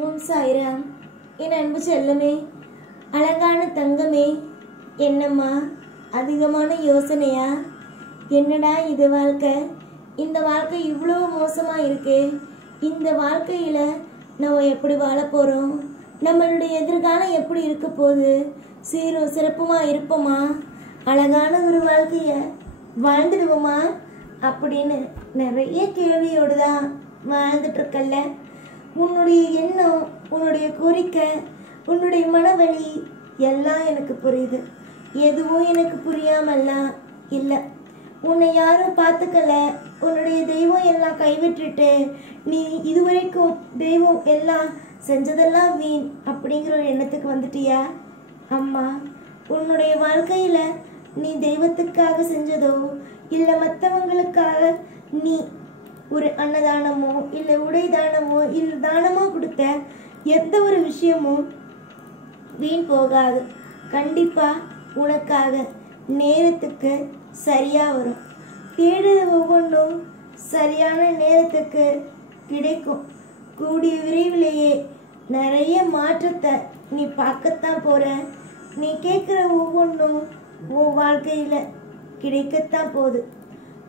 ஓம் சாய்ராம். என் அன்பு செல்லமே, அழகான தங்கமே, என்னம்மா அதிகமான யோசனையா? என்னடா இது வாழ்க்கை? இந்த வாழ்க்கை இவ்வளோ மோசமாக இருக்கு. இந்த வாழ்க்கையில் நம்ம எப்படி வாழ போகிறோம்? நம்மளுடைய எதிர்காலம் எப்படி இருக்க போகுது? சீரும் சிறப்புமாக இருப்போமா? அழகான ஒரு வாழ்க்கையை வாழ்ந்துடுவோமா அப்படின்னு நிறைய கேள்வியோடு தான் வாழ்ந்துட்டுருக்கல்ல. உன்னுடைய எண்ணம், உன்னுடைய கோரிக்கை, உன்னுடைய மனவழி எல்லாம் எனக்கு புரியுது. எதுவும் எனக்கு புரியாமல்லாம் இல்லை. உன்னை யாரும் பார்த்துக்கல, உன்னுடைய தெய்வம் எல்லாம் கைவிட்டுட்டு நீ இதுவரைக்கும் தெய்வம் எல்லாம் செஞ்சதெல்லாம் வீண் அப்படிங்கிற ஒரு எண்ணத்துக்கு வந்துட்டியா? அம்மா, உன்னுடைய வாழ்க்கையில் நீ தெய்வத்துக்காக செஞ்சதோ இல்லை மற்றவங்களுக்காக நீ ஒரு அன்னதானமோ இல்லை உடை தானமோ இல்லை தானமோ கொடுத்த எந்த ஒரு விஷயமும் வீண் போகாது. கண்டிப்பாக உனக்காக நேரத்துக்கு சரியாக வரும். தேடுறது ஒவ்வொன்றும் சரியான நேரத்துக்கு கிடைக்கும். கூடிய விரைவிலேயே நிறைய மாற்றத்தை நீ பார்க்கத்தான் போகிற. நீ கேட்குற ஒவ்வொன்றும் உன் வாழ்க்கையில் கிடைக்கத்தான் போகுது.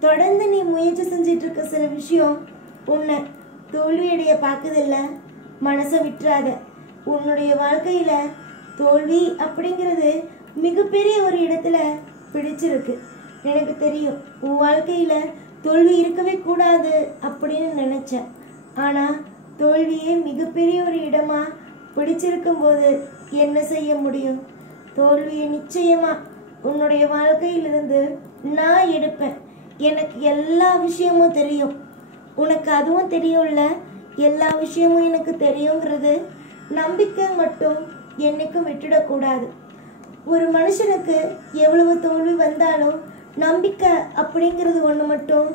தொடர்ந்து நீ முயற்சி செஞ்சிட்டு இருக்க சில விஷயம் உன்னை தோல்வியடைய பார்க்குதில்ல. மனசை விட்டுறாத. உன்னுடைய வாழ்க்கையில் தோல்வி அப்படிங்கிறது மிகப்பெரிய ஒரு இடத்துல பிடிச்சிருக்கு. எனக்கு தெரியும், உன் வாழ்க்கையில் தோல்வி இருக்கவே கூடாது அப்படின்னு நினச்சேன். ஆனால் தோல்வியே மிகப்பெரிய ஒரு இடமா பிடிச்சிருக்கும் போது என்ன செய்ய முடியும்? தோல்வியை நிச்சயமாக உன்னுடைய வாழ்க்கையிலிருந்து நான் எடுப்பேன். எனக்கு எல்லா விஷயமும் தெரியும், உனக்கு அதுவும் தெரியும்ல. எல்லா விஷயமும் எனக்கு தெரியுங்கிறது நம்பிக்கை மட்டும் என்னைக்கும் விட்டுடக்கூடாது. ஒரு மனுஷனுக்கு எவ்வளவு தோல்வி வந்தாலும் நம்பிக்கை அப்படிங்கிறது ஒன்று மட்டும்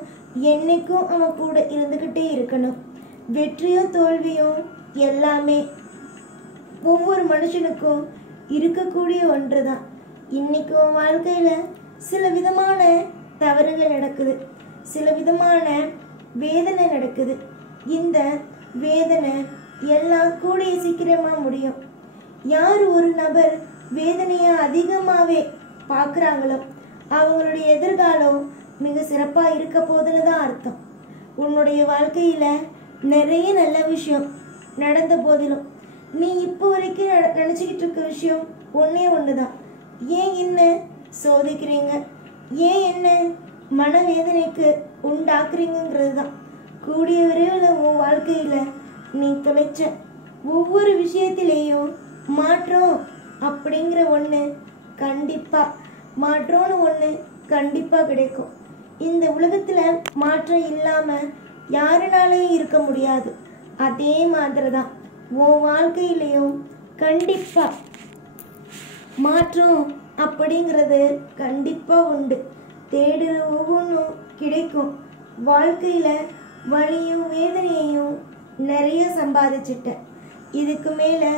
என்னைக்கும் அவன் கூட இருந்துக்கிட்டே இருக்கணும். வெற்றியும் தோல்வியும் எல்லாமே ஒவ்வொரு மனுஷனுக்கும் இருக்கக்கூடிய ஒன்று தான். இன்னைக்கும் வாழ்க்கையில் சில விதமான தவறுகள் நடக்குது, சில விதமான வேதனை நடக்குது. இந்த வேதனை எல்லாம் கூடிய சீக்கிரமாக முடியும். யார் ஒரு நபர் வேதனையை அதிகமாகவே பார்க்குறாங்களோ அவங்களுடைய எதிர்காலம் மிக சிறப்பாக இருக்க போதுன்னு தான் அர்த்தம். உன்னுடைய வாழ்க்கையில் நிறைய நல்ல விஷயம் நடந்த போதிலும் நீ இப்போ வரைக்கும் நினச்சிக்கிட்டு இருக்க விஷயம் ஒன்றே ஒன்று தான். ஏன் என்ன சோதிக்கிறீங்க? ஏன் என்ன மனவேதனைக்கு உண்டாக்குறீங்கிறது தான். கூடிய விரைவில் உன் வாழ்க்கையில் நீ தொலைச்ச ஒவ்வொரு விஷயத்திலேயும் மாற்றம் அப்படிங்கிற ஒன்று கண்டிப்பாக, மாற்றம்னு ஒன்று கண்டிப்பாக கிடைக்கும். இந்த உலகத்தில் மாற்றம் இல்லாமல் யாருனாலையும் இருக்க முடியாது. அதே மாதிரி தான் உன் வாழ்க்கையிலையும் கண்டிப்பாக மாற்றம் அப்படிங்கிறது கண்டிப்பாக உண்டு. தேடுற ஒவ்வொன்றும் கிடைக்கும். வாழ்க்கையில் வலியும் வேதனையையும் நிறைய சம்பாதிச்சிட்டேன். இதுக்கு மேலே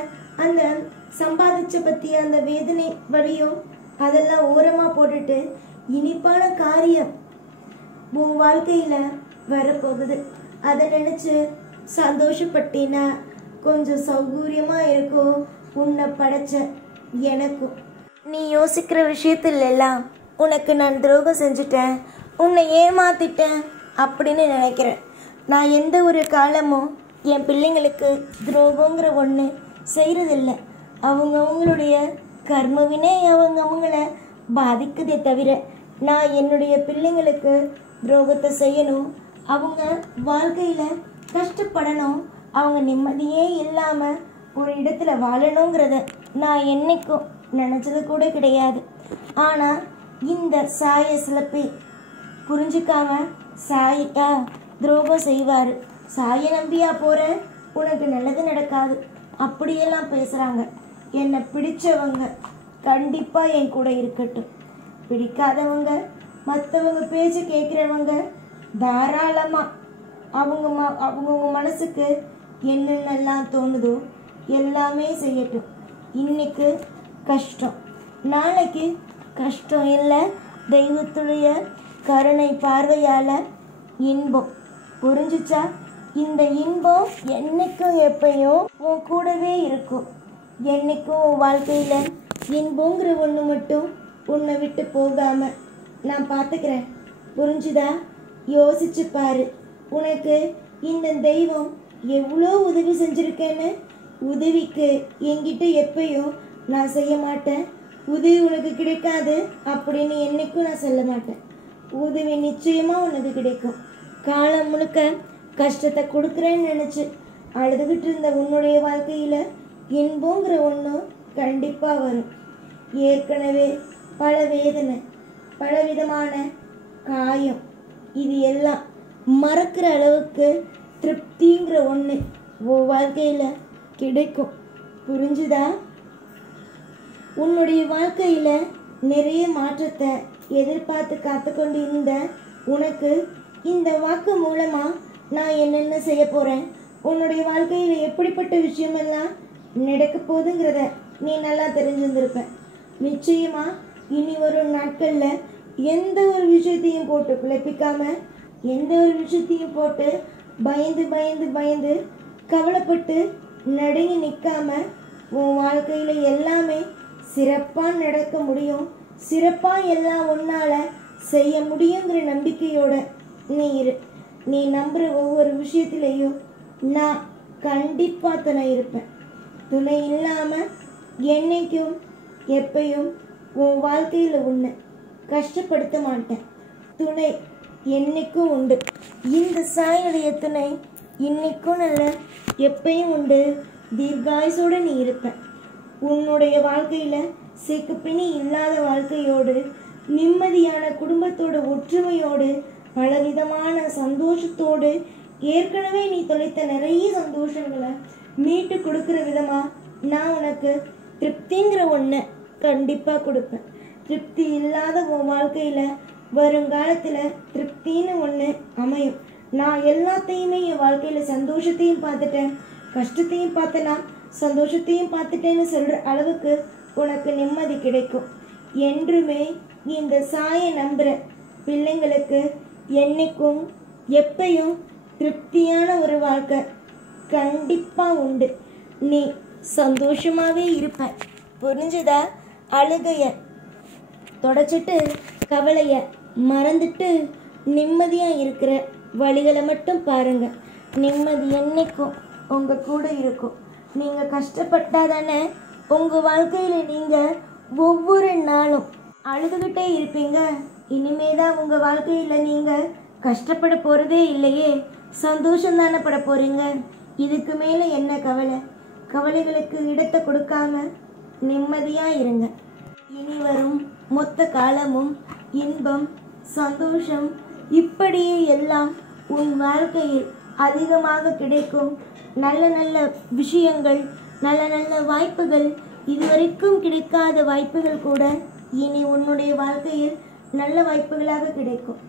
அந்த சம்பாதிச்ச பற்றி அந்த வேதனை வலியும் அதெல்லாம் ஓரமாக போட்டுட்டு இனிப்பான காரியம் உன் வாழ்க்கையில் வரப்போகுது. அதை நினச்சி சந்தோஷப்பட்டினா கொஞ்சம் சௌகரியமாக இருக்கும் உன்னை படைச்ச எனக்கும். நீ யோசிக்கிற விஷயத்துல எல்லாம் உனக்கு நான் துரோகம் செஞ்சுட்டேன், உன்னை ஏமாத்திட்டேன் அப்படின்னு நினைக்கிறேன். நான் எந்த ஒரு காலமும் என் பிள்ளைங்களுக்கு துரோகங்கிற ஒன்று செய்கிறதில்ல. அவங்களுடைய கர்மவினை அவங்கள பாதிக்குதே தவிர நான் என்னுடைய பிள்ளைங்களுக்கு துரோகத்தை செய்யணும், அவங்க வாழ்க்கையில் கஷ்டப்படணும், அவங்க நிம்மதியே இல்லாமல் ஒரு இடத்துல வாழணுங்கிறத நான் என்னைக்கும் நினச்சது கூட கிடையாது. ஆனால் இந்த சாயை சில பேர் புரிஞ்சுக்காம சாய்க்கா துரோகம் செய்வார், சாயை நம்பியா போகிற, உனக்கு நல்லது நடக்காது அப்படியெல்லாம் பேசுகிறாங்க. என்னை பிடிச்சவங்க கண்டிப்பாக என் கூட இருக்கட்டும். பிடிக்காதவங்க, மற்றவங்க பேச்சு கேட்குறவங்க தாராளமாக அவங்கவுங்க மனசுக்கு என்னென்னலாம் தோணுதோ எல்லாமே செய்யட்டும். இன்னைக்கு கஷ்டம், நாளைக்கு கஷ்டம் இல்லை. தெய்வத்துடைய கருணை பார்வையால் இன்பம். புரிஞ்சிச்சா? இந்த இன்பம் என்னைக்கும் எப்பயும் உன் கூடவே இருக்கும். என்னைக்கும் உன் வாழ்க்கையில் இன்பங்கிற ஒன்று மட்டும் உன்னை விட்டு போகாமல் நான் பார்த்துக்கிறேன். புரிஞ்சுதா? யோசிச்சு பாரு. உனக்கு இந்த தெய்வம் எவ்வளோ உதவி செஞ்சுருக்கேன்னு. உதவிக்கு என்கிட்ட எப்பயும் நான் செய்ய மாட்டேன், உதவி உனக்கு கிடைக்காது அப்படின்னு என்னைக்கும் நான் சொல்ல மாட்டேன். உதவி நிச்சயமாக உனக்கு கிடைக்கும். காலம் முழுக்க கஷ்டத்தை கொடுக்குறேன்னு நினச்சி அழுதுகிட்டு இருந்த உன்னுடைய வாழ்க்கையில் இன்பங்கிற ஒன்று கண்டிப்பாக வரும். ஏற்கனவே பல வேதனை, பலவிதமான காயம், இது எல்லாம் மறக்கிற அளவுக்கு திருப்திங்கிற ஒன்று உன் வாழ்க்கையில் கிடைக்கும். புரிஞ்சுதா? உன்னுடைய வாழ்க்கையில் நிறைய மாற்றத்தை எதிர்பார்த்து காத்துக்கொண்டு இருந்த உனக்கு இந்த வாக்கு மூலமாக நான் என்னென்ன செய்ய போகிறேன், உன்னுடைய வாழ்க்கையில் எப்படிப்பட்ட விஷயமெல்லாம் நடக்க போகுதுங்கிறத நீ நல்லா தெரிஞ்சிருந்திருப்ப. நிச்சயமாக இனி வரும் நாட்களில் எந்த ஒரு விஷயத்தையும் போட்டு குழப்பிக்காம, எந்த ஒரு விஷயத்தையும் போட்டு பயந்து பயந்து பயந்து கவலைப்பட்டு நடுங்கி நிற்காம உன் வாழ்க்கையில் எல்லாமே சிறப்பாக நடக்க முடியும், சிறப்பாக எல்லாம் உன்னால் செய்ய முடியுங்கிற நம்பிக்கையோட நீ இரு. நீ நம்புகிற ஒவ்வொரு விஷயத்துலேயும் நான் கண்டிப்பாக துணை இருப்பேன். துணை இல்லாமல் என்னைக்கும் எப்பையும் உன் வாழ்க்கையில் உன்னை கஷ்டப்படுத்த மாட்டேன். துணை என்னைக்கும் உண்டு. இந்த சாயுடைய துணை இன்னைக்கும் நல்ல எப்பயும் உண்டு. தீர்காயுசோடு நீ இருப்ப. உன்னுடைய வாழ்க்கையில் சிக்குப்பிணி இல்லாத வாழ்க்கையோடு, நிம்மதியான குடும்பத்தோட ஒற்றுமையோடு, பலவிதமான சந்தோஷத்தோடு, ஏற்கனவே நீ தொலைத்த நிறைய சந்தோஷங்களை மீட்டு கொடுக்குற விதமாக நான் உனக்கு திருப்திங்கிற ஒன்றை கண்டிப்பாக கொடுப்பேன். திருப்தி இல்லாத உன் வாழ்க்கையில் வருங்காலத்தில் திருப்தின்னு ஒன்று அமையும். நான் எல்லாத்தையுமே என் வாழ்க்கையில் சந்தோஷத்தையும் பார்த்துட்டேன், கஷ்டத்தையும் பார்த்தேன்னா சந்தோஷத்தையும் பார்த்துட்டேன்னு சொல்கிற அளவுக்கு உனக்கு நிம்மதி கிடைக்கும். என்றுமே இந்த சாயை நம்புகிற பிள்ளைங்களுக்கு என்னைக்கும் எப்பையும் திருப்தியான ஒரு வாழ்க்கை கண்டிப்பாக உண்டு. நீ சந்தோஷமாகவே இருப்ப. புரிஞ்சுதா? அழுகைய தொடச்சிட்டு கவலையை மறந்துட்டு நிம்மதியாக இருக்கிற வழிகளை மட்டும் பாருங்க. நிம்மதி என்னைக்கும் உங்கள் கூட இருக்கும். நீங்கள் கஷ்டப்பட்டாதானே உங்கள் வாழ்க்கையில் நீங்கள் ஒவ்வொரு நாளும் அழுதுகிட்டே இருப்பீங்க. இனிமே தான் உங்கள் வாழ்க்கையில் நீங்கள் கஷ்டப்பட போகிறதே இல்லையே, சந்தோஷந்தானே பட போகிறீங்க. இதுக்கு மேலே என்ன கவலை? கவலைகளுக்கு இடத்தை கொடுக்காம நிம்மதியாக இருங்க. இனி வரும் மொத்த காலமும் இன்பம், சந்தோஷம் இப்படியே எல்லாம் உன் வாழ்க்கையில் அதிகமாக கிடைக்கும். நல்ல நல்ல விஷயங்கள், நல்ல நல்ல வாய்ப்புகள், இதுவரைக்கும் கிடைக்காத வாய்ப்புகள் கூட இனி உன்னுடைய வாழ்க்கையில் நல்ல வாய்ப்புகளாக கிடைக்கும்.